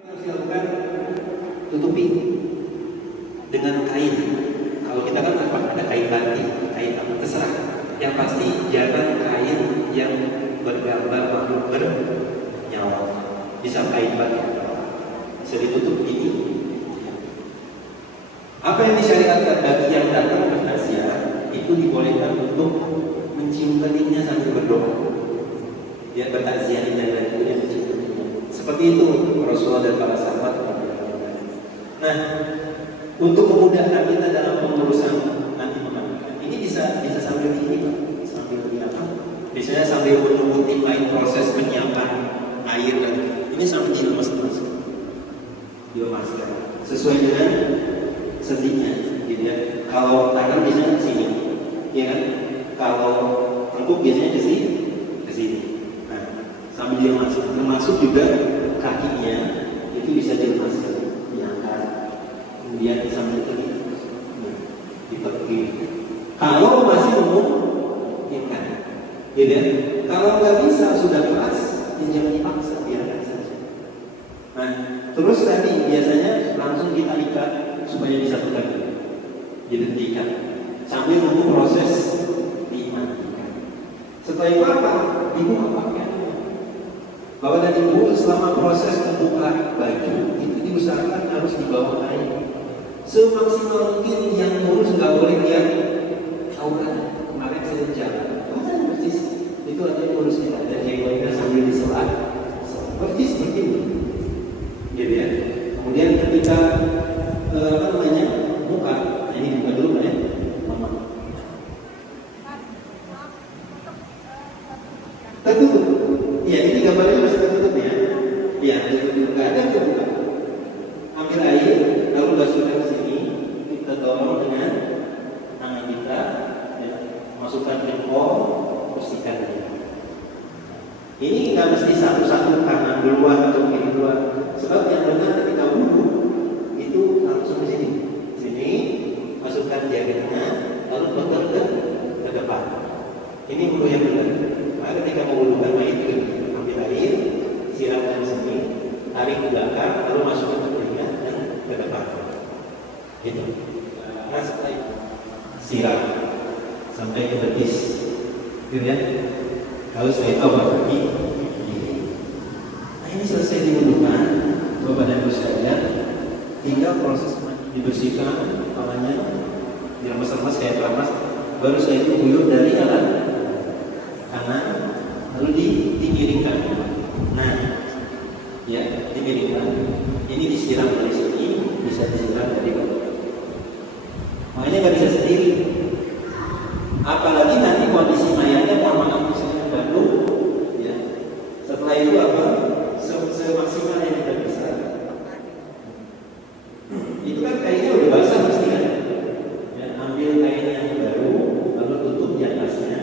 Harus dilakukan tutupi dengan kain. Kalau kita kan apa? Ada kain batik, kain apa terserah. Yang pasti jangan kain yang bergambar makhluk bernyawa. Bisa kain batik, bisa ditutup ini. Apa yang disyariatkan bagi yang datang bertakziah itu dibolehkan untuk mencium keningnya sambil berdoa. Dia bertakziah di jalan itu dia mencium keningnya. Seperti itu Rasulullah dan para sahabat. Nah, untuk memudahkan kita dalam pengurusan nanti pemakaman, ini bisa sambil ini Pak, sambil di apa? Biasanya sambil menunggu tim lain proses penyiapan air dan ini sambil dilemas-lemas, dilemaskan sesuai dengan sendinya, gitu ya. Kalau tangan biasanya ke sini, ya kan? Kalau tengkuk biasanya ke sini, ke sini. Nah, sambil dilemaskan, termasuk juga kakinya itu bisa dilemaskan, diangkat, kemudian sambil ke sini, ditekuk. Kalau masih memungkinkan, gitu ya. Kalau nggak bisa sudah keras, jangan dipaksa, biarkan saja. Nah, terus tadi biasanya langsung kita ikat supaya disatukan, dihentikan sambil menunggu proses dimatikan. Setelah itu apa? Dibuka pakaiannya. Bahwa dan ibu selama proses membuka baju itu diusahakan harus di bawah air. Semaksimal mungkin yang ngurus nggak boleh lihat aurat. Kemarin saya jalan, persis itu ada yang ngurus kita dan jenggotnya sambil diselat, persis seperti ini, gitu ya. Kemudian ketika buka, nah ini buka dulu ya, mama. Tertutup, ya ini gambarnya masih tertutup ya. Ya, tertutup, nggak ada terbuka. Ambil air, lalu basuhkan sini, kita dorong dengan tangan kita, ya. Masukkan jempol, bersihkan dia. Ini nggak mesti satu-satu kanan duluan atau kiri duluan, sebab yang benar ketika wudhu itu langsung ke sini, masukkan jarinya, lalu pegang ke depan. Ini wudhu yang benar. Maka ketika mewudhukan itu ambil air, siramkan sini, tarik ke belakang, lalu masukkan ke telinga dan ke depan. Gitu. Nah setelah itu siram sampai ke betis, gitu ya. Kalau setelah itu apa lagi? Nah ini selesai diwudhukan, Bapak dan Ibu sekalian, tinggal proses dibersihkan kepalanya, dilemas-lemas kayak keramas, baru setelah itu guyur dari alat kanan, lalu dimiringkan. Nah, ya dimiringkan. Ini disiram dari sini, bisa disiram dari bawah. Makanya nggak bisa sendiri. Apalagi nanti kondisi mayatnya maaf misalnya baru, ya. Setelah itu apa? Semaksimal yang kita bisa. Itu kan kainnya udah basah pasti kan? Ya, ambil kain yang baru, lalu tutup di atasnya,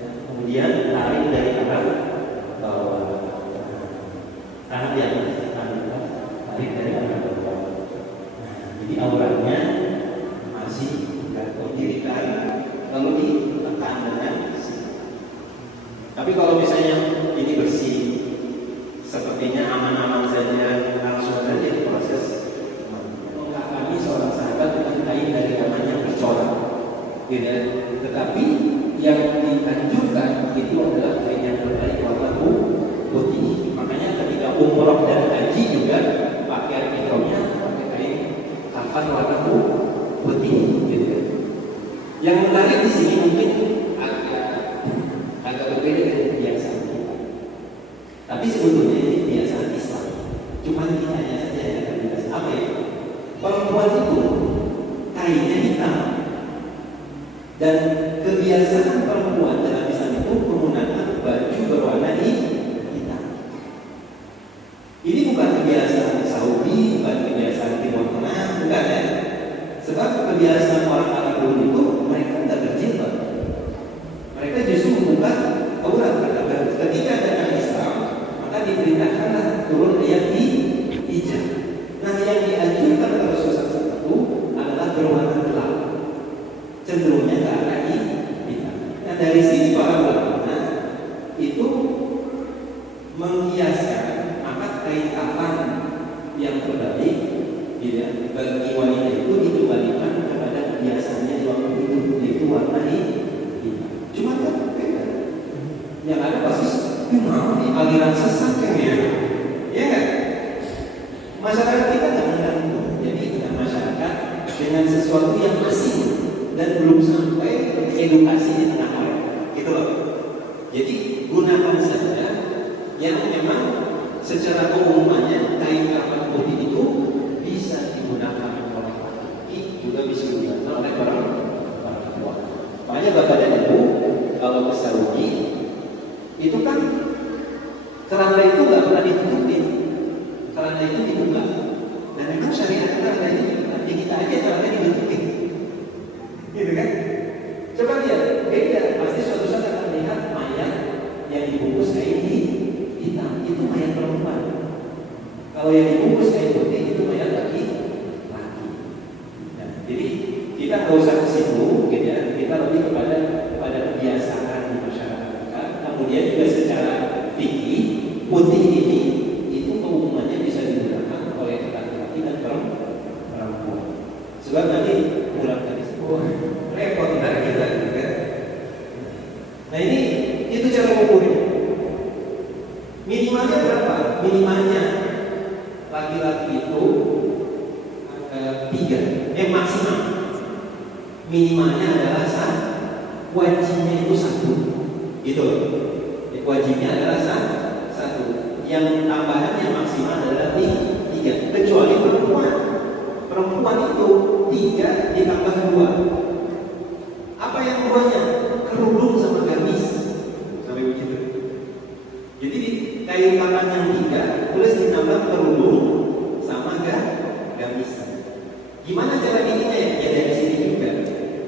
ya, kemudian tarik dari arah bawah, tahan di atas, tarik dari arah bawah. Nah, jadi auratnya masih didirikan, lalu ditekan dengan sini. Tapi kalau misalnya ini bersih, sepertinya aman-aman saja, langsung saja diproses. Kami seorang sahabat dengan kain dari namanya bercorak, gitu. Tetapi yang dianjurkan itu adalah kain yang terbaik warna putih. Makanya ketika umroh dan haji juga pakaian ihramnya pakai kain kafan warna putih, gitu. Yang menarik di sini mungkin agak berbeda dengan biasanya. Tapi sebetulnya ini kebiasaan Islam. Cuma kita hanya saja yang biasa. Apa ya? Perempuan itu kainnya hitam. Dan kebiasaan perempuan dalam Islam itu menggunakan baju berwarna hitam. Ini bukan kebiasaan Saudi, bukan kebiasaan Timur Tengah, bukan ya. Sebab kebiasaan orang Arab dulu itu mereka tidak berjilbab. Mereka justru membuka aurat. Ketika datang Islam, maka diperintahkanlah turun ayat hijab. Nah, yang dianjurkan oleh Rasulullah itu adalah berwarna gelap, cenderungnya ke arah Yang ada pasti mau nih aliran sesat kan ya, ya kan? Masyarakat kita jangan jadi dengan masyarakat dengan sesuatu yang asing dan belum sampai edukasi di tengah mereka, gitu loh. Jadi gunakan saja yang memang secara keumumannya kain kapan putih itu bisa digunakan oleh laki, juga bisa digunakan oleh perempuan. Makanya Bapak dan Ibu kalau ke Saudi itu kan keranda itu nggak pernah ditutupin, keranda itu dibuka. Dan memang syariat keranda itu di kita aja keranda ditutupin, gitu kan? Coba lihat, beda. Pasti suatu saat akan melihat mayat yang dibungkus kain hitam, itu mayat perempuan. Kalau yang dibungkus kain putih itu mayat laki. Nah, jadi kita nggak usah ke situ, gitu ya. Kita lebih kepada kebiasaan di masyarakat kita. Kemudian juga secara fikih putih ini itu keumumannya bisa digunakan oleh laki-laki dan perempuan. Sebab nanti pulang dari sekolah repot dari kita, gitu kan? Nah ini itu cara mengukurnya. Minimalnya berapa? Minimalnya laki-laki itu 3, maksimal. Minimalnya adalah 1, wajibnya itu 1, gitu loh. Wajibnya adalah 1. Yang tambahannya maksimal adalah 3. Kecuali perempuan. Perempuan itu 3 ditambah 2. Apa yang keduanya? Kerudung sama gamis. Sampai begitu. Jadi kain kapan yang 3 plus ditambah kerudung sama gamis. Gimana cara bikinnya ya? Ya dari sini juga.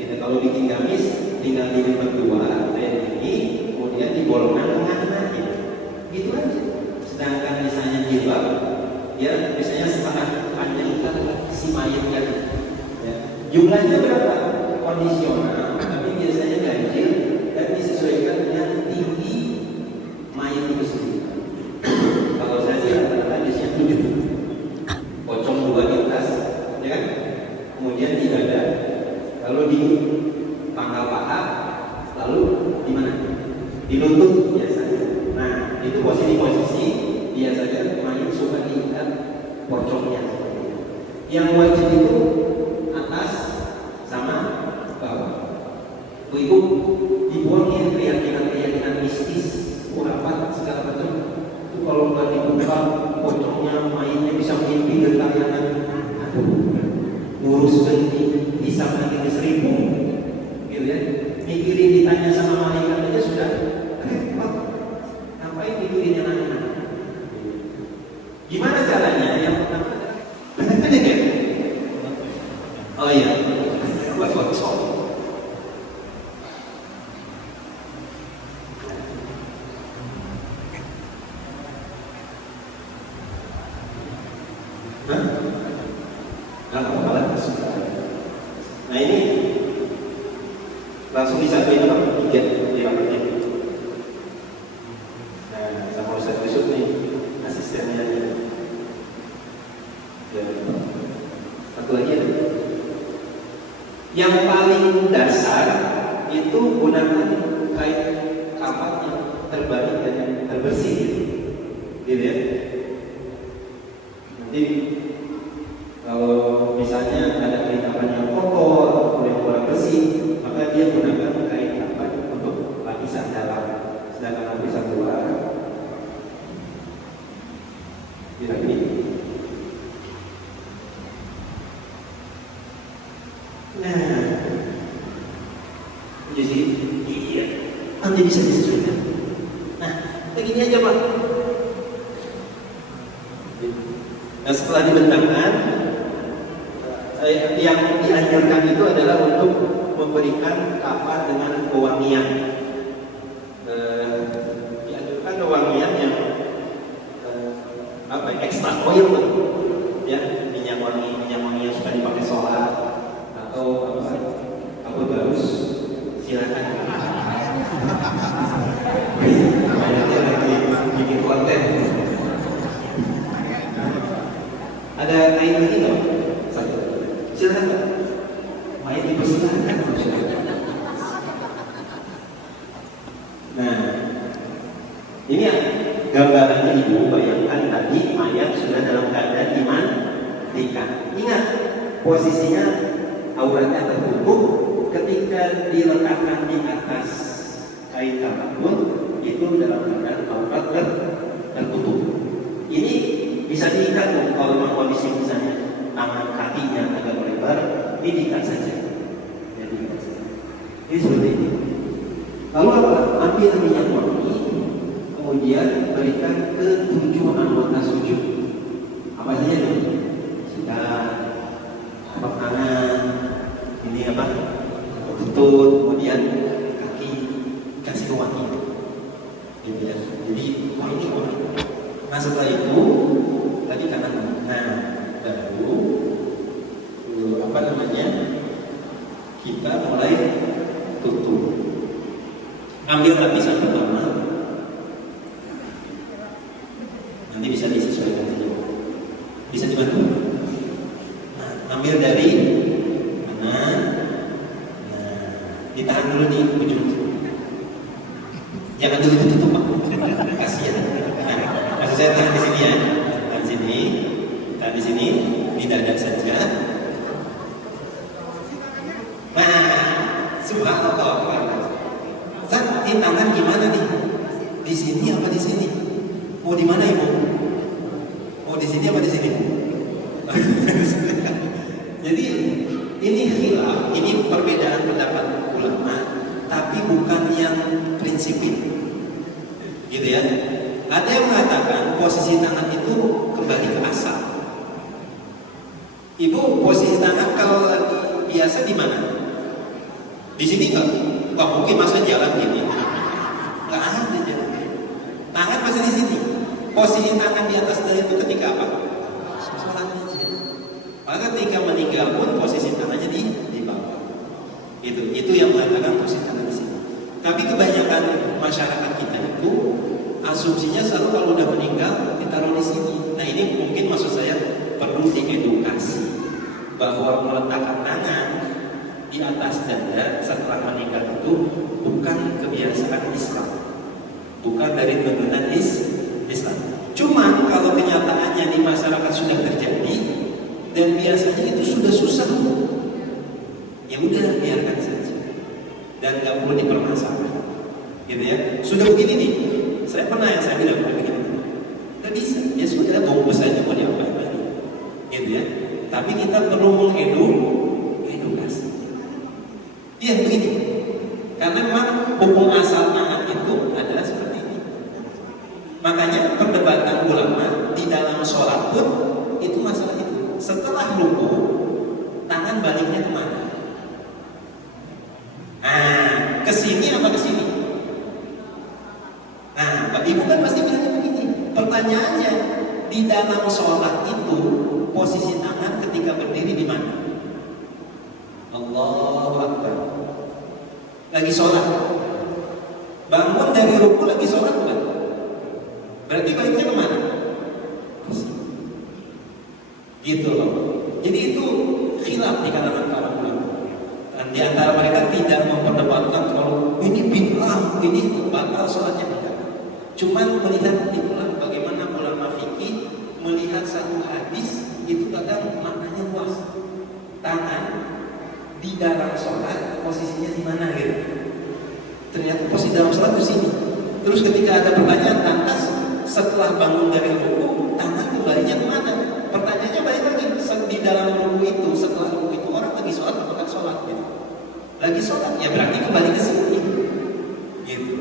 Kita kalau bikin gamis tinggal dilipat 2 kayak gini, kemudian dibolongkan tengah-tengahnya. Gitu aja. Sedangkan misalnya jilbab, ya biasanya setengah panjang si mayat kan. Ya. Jumlahnya berapa? Kondisional, tapi biasanya ganjil dan disesuaikan dengan tinggi mayat itu sendiri. Kalau saya sih rata-rata biasanya 7, pocong 2 di atas, ya kan? Kemudian di dada, lalu di pangkal paha, lalu di mana? Di lutut biasanya. Nah, itu posisi biasanya mayat suka diikat pocongnya. Yang wajib itu atas sama bawah. Ibu dibuang ya keyakinan mistis, apa segala macam. Itu kalau nggak dibuka pocongnya, mayatnya bisa mimpi dari tayangan. Aduh, ngurus ganti bisa nanti ke 1000, gitu ya. Mikirin ditanya sama malaikat aja sudah repot. Ngapain mikirin yang anak-anak? Gimana caranya? Yang pertama, benar-benar ya. Oh iya, buat pocong. Nah ini langsung disatuin apa? 3 di rapatnya. Nah sama Ustaz Yusuf nih asistennya. Ya. Satu lagi ada. Yang paling dasar itu gunakan kain kapat yang terbalik dan yang terbersih, gitu ya. Nanti kalau misalnya ada kain kapan yang kotor atau yang kurang bersih, maka dia gunakan kain kapan untuk lapisan dalam. Sedangkan lapisan luar tidak ini. Nah, jadi iya, nanti bisa disesuaikan. Nah, begini aja Pak. Nah, setelah dibentangkan, yang dianjurkan itu adalah untuk memberikan kafan dengan wewangian. Dianjurkan wewangian yang extra oil, ya, minyak wangi yang suka dipakai sholat atau apa bagus, silakan. Banyaknya lagi bikin konten. Ada kain lagi nggak? Satu. Silakan Pak. Main dipersilakan. Nah, Ini ya, gambarannya Ibu bayangkan tadi mayat sudah dalam keadaan dimandikan. Ingat posisinya auratnya tertutup, ketika diletakkan di atas kain kafan itu dalam keadaan aurat tertutup. Ini bisa diikat kalau memang kondisi misalnya tangan kakinya agak melebar, ini diikat saja. Jadi diikat saja. Ini seperti ini. Lalu apa? Ambil minyak wangi, kemudian berikan ke 7 anggota sujud. Apa saja itu? Sudah telapak tangan, ini apa? Lutut, kemudian kaki, kasih wangi. Gitu ya. Jadi wangi. Nah setelah itu tadi kanan. Nah baru apa namanya? Kita mulai tutup. Ambil lapisan pertama, nanti bisa disesuaikan saja. Bisa dibantu. Nah, ambil dari mana? Nah, ditahan dulu di ujung. Jangan dulu tutup Pak. Kasihan. Nah, maksud saya tahan di sini ya. Tahan di sini. Tahan di sini. Di dada saja. Nah, subhanallah. Di tangan gimana nih? Di sini apa di sini? Mau di mana Ibu? Mau di sini apa di sini? Jadi ini khilaf, ini perbedaan pendapat ulama, tapi bukan yang prinsipil, gitu ya. Ada yang mengatakan posisi tangan itu kembali ke asal. Ibu posisi tangan kalau lagi biasa di mana? Di sini nggak? Wah mungkin masa jalan gini. Nggak ada jalan. Tangan masih di sini. Posisi tangan di atas dada itu ketika apa? Sholat aja. Maka ketika meninggal pun posisi tangannya di bawah. Itu yang mengatakan posisi tangan di sini. Tapi kebanyakan masyarakat kita itu asumsinya selalu kalau udah meninggal ditaruh di sini. Nah ini mungkin maksud saya perlu diedukasi bahwa meletakkan tangan di atas dada setelah meninggal itu bukan kebiasaan Islam, bukan dari tuntunan Islam. Cuma kalau kenyataannya di masyarakat sudah terjadi dan biasanya itu sudah susah, ya udah biarkan saja dan nggak perlu dipermasalahkan, gitu ya. Sudah begini nih, saya pernah yang saya bilang begini, nggak bisa, ya sudah bungkus saja mau diapain lagi, gitu ya. Tapi kita perlu mengedukasi. Iya begini, karena memang hukum asal tangan itu adalah seperti ini. Makanya perdebatan ulama di dalam sholat pun itu masalah itu. Setelah ruku, tangan baliknya kemana? Nah, ke sini apa ke sini? Nah, Ibu kan pasti bilangnya begini. Pertanyaannya, di dalam sholat itu posisi tangan ketika berdiri di mana? Allahu Akbar. Lagi sholat, bangun dari ruku lagi sholat bukan? Berarti baliknya kemana? Gitu loh. Jadi itu khilaf di kalangan para ulama. Dan di antara mereka tidak memperdebatkan kalau ini bid'ah, ini batal sholatnya enggak. Cuman melihat itulah bagaimana ulama fikih melihat satu hadis itu kadang maknanya luas. Tangan di dalam sholat posisinya di mana gitu? Ternyata posisi dalam sholat di sini. Terus ketika ada pertanyaan lantas setelah bangun dari ruku, tangan kembalinya kemana? Pertanyaannya balik lagi di dalam ruku itu, setelah ruku itu orang lagi sholat atau bukan sholat gitu? Lagi sholat ya berarti kembali ke sini, gitu.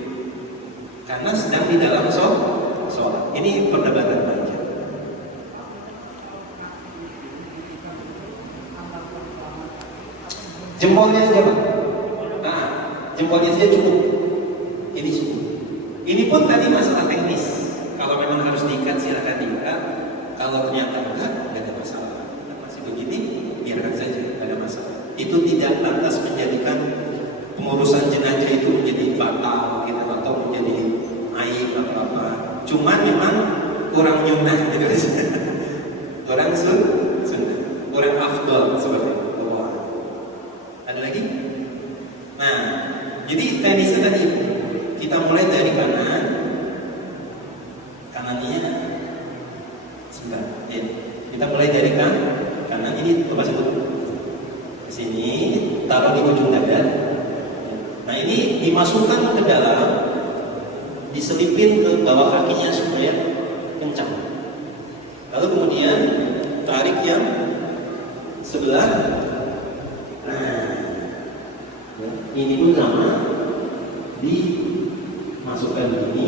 Karena sedang di dalam sholat. Ini perdebatan panjang. Jempolnya aja Pak. Nah, jempolnya saja cukup. Ini cukup. Ini pun tadi masalah teknis. Kalau memang harus diikat silakan diikat. Kalau ternyata enggak ada masalah. Masih begini, biarkan saja, tidak ada masalah. Itu tidak lantas menjadikan pengurusan jenazah itu menjadi batal gitu, atau menjadi aib atau apa. Cuman memang kurang nyunah gitu. Kurang sunnah, kurang afdal seperti itu. Ada lagi? Nah, jadi teknisnya tadi kita mulai dari kanan, taruh di ujung dada. Nah ini dimasukkan ke dalam, diselipin ke bawah kakinya supaya kencang. Lalu kemudian tarik yang sebelah. Nah, ini pun sama, dimasukkan begini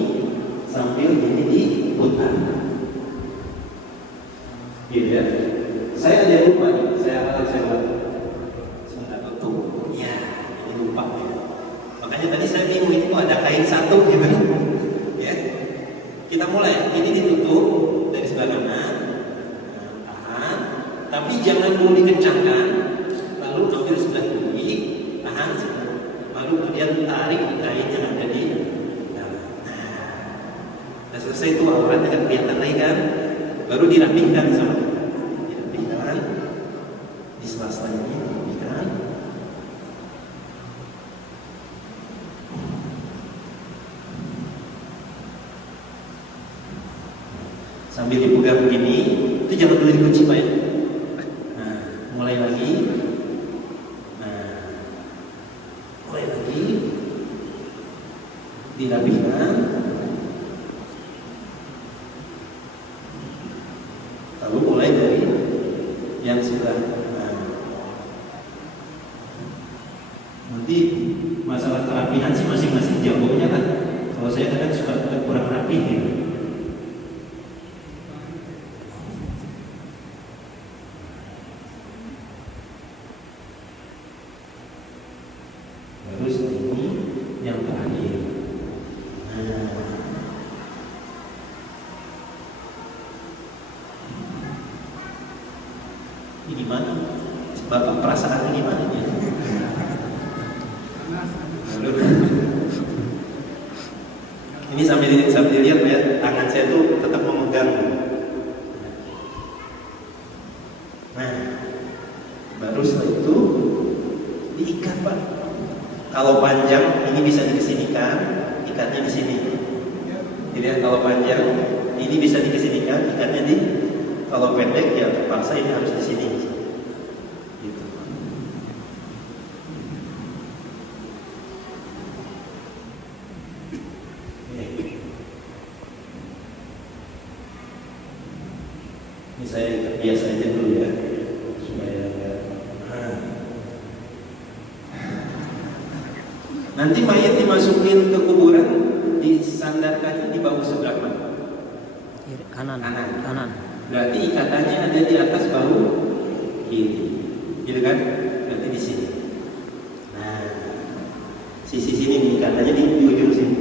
sambil ini diputar. Gitu ya. Saya ada lupa nih, saya tutup. Ya, ini lupa ya. Makanya tadi saya bingung itu ada kain satu gitu. Ya. Kita mulai. Ini ditutup dari sebelah kanan. Tahan. Tapi jangan dulu dikencangkan. Lalu ambil sebelah kiri, tahan. Lalu kemudian tarik kain yang ada di dalam. Nah, selesai itu auratnya kan kelihatan lagi kan. Baru dirapihkan sama dirapihkan di sela-sela ini dirapihkan. Sambil dipegang begini, itu jangan dulu dikunci Pak ya. Nah, mulai lagi. Nah, mulai lagi. Dirapihkan. Lalu mulai dari yang sebelah. Nah, nanti masalah kerapihan sih masing-masing jagonya kan. Kalau saya kadang suka kurang rapi gitu. Terus ini yang terakhir. Nah, ini gimana? Bapak perasaan ini gimana ya? Ini sambil dilihat ya, tangan saya tuh tetap memegang. Nah, baru setelah itu diikat Pak. Kalau panjang ini bisa dikesinikan, ikatnya di sini. Jadi kalau panjang ini bisa dikesinikan, ikatnya di. Kalau pendek ya terpaksa ini harus di sini. Gitu. Ini saya biasa aja dulu ya, supaya enggak. Nanti mayat dimasukin ke kuburan, disandarkannya di bahu sebelah mana? Kanan. Berarti ikatannya ada di atas bahu kiri, gitu kan? Berarti di sini. Nah, sisi sini nih ikatannya di ujung sini.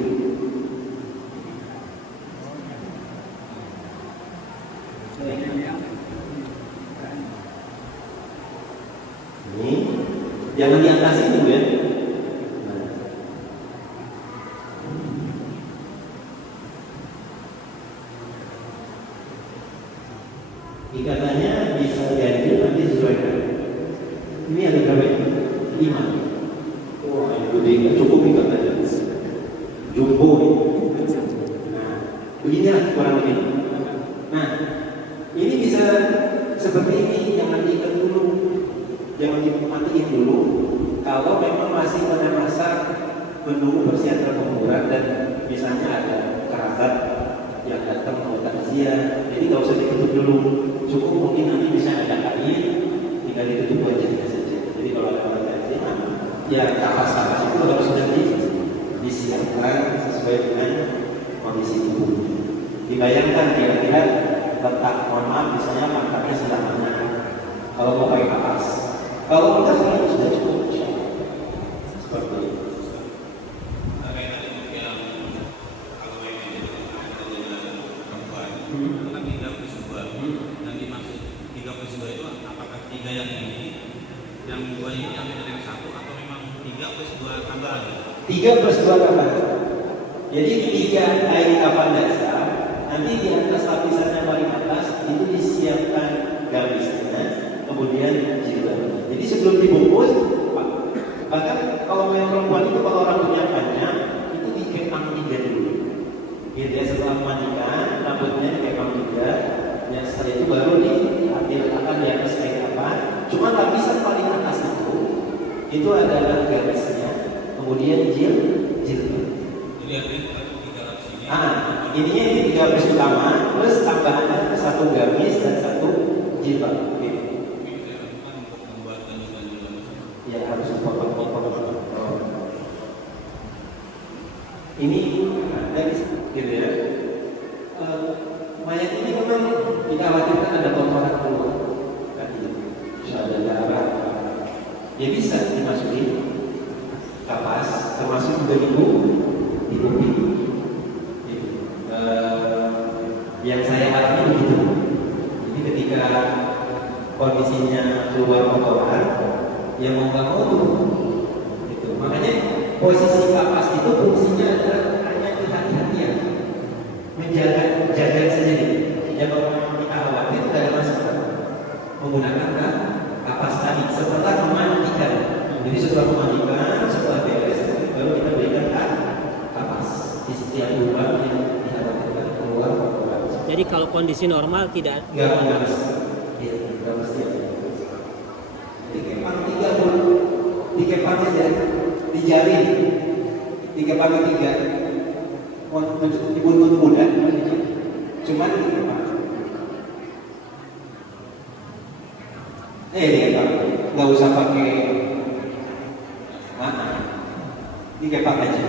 Ini jangan di atas itu ya. Ikatannya bisa ganti nanti sesuaikan. Ini ada berapa ini? 5. Wah, yang gede nggak cukup ikatannya. Jumbo ini. Nah, beginilah kurang lebih. Nah, ini bisa seperti ini, jangan diikat dulu, jangan dimatiin dulu. Kalau memang masih pada masa menunggu persiapan penguburan dan misalnya ada kerabat yang datang mau takziah, jadi nggak usah ditutup dulu. Cukup mungkin nanti bisa ada kain, tinggal ditutup wajahnya saja. Jadi kalau ada orang takziah, ya kapas-kapas itu harus sudah disiapkan sesuai dengan kondisi tubuh. Dibayangkan kira-kira letak, mohon maaf, misalnya mangkaknya sebelah mana. Kalau mau pakai kapas, kalau enggak sebenarnya sudah cukup. Seperti itu. Yang 2 ini ambil dari yang 1 atau memang 3 plus 2 tambahan? 3 plus 2 tambahan. Jadi 3 kain kafan dasar, nanti di atas lapisan yang paling atas itu disiapkan gamisnya, kemudian jilbab. Jadi sebelum dibungkus, bahkan kalau yang perempuan itu kalau rambutnya panjang itu dikepang 3 dulu. Gitu ya, setelah memandikan rambutnya dikepang 3. Ya setelah itu baru diambil akan di atas kain kafan. Cuma lapisan paling atas Itu adalah garisnya, kemudian jilbab. Jadi artinya tiga lapis ini. Ininya yang 3 garis utama plus tambahannya 1 garis dan 1 jilbab. Gitu. Ini saya lakukan untuk membuat ganjil-ganjil. Ya harus potong-potong. Ini dari gitu ya. Mayat ini memang kita khawatirkan ada kotoran keluar. Tadi bisa ada darah. Ya bisa dimasukin kapas, termasuk juga di kuping. Gitu. Yang saya alami begitu. Jadi ketika kondisinya keluar kotoran, yang mau nggak mau tuh. Gitu. Makanya posisi kapas itu fungsinya adalah hanya hati-hatian, menjaga saja nih. Yang kita khawatir tidak ada masalah menggunakan kapas tadi setelah memandikan. Jadi setelah memandikan, setelah beres, baru kita berikan kapas di setiap lubang yang dikhawatirkan keluar kotoran. Jadi kalau kondisi normal tidak Nggak mesti. Iya, nggak mesti. Dikepang 3 dulu, dikepang aja, dijari, dikepang 3, dibuntut muda, cuman dikepang. Dikepang, nggak usah pakai mana, dikepang aja,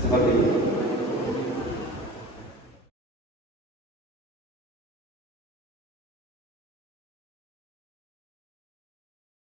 seperti itu.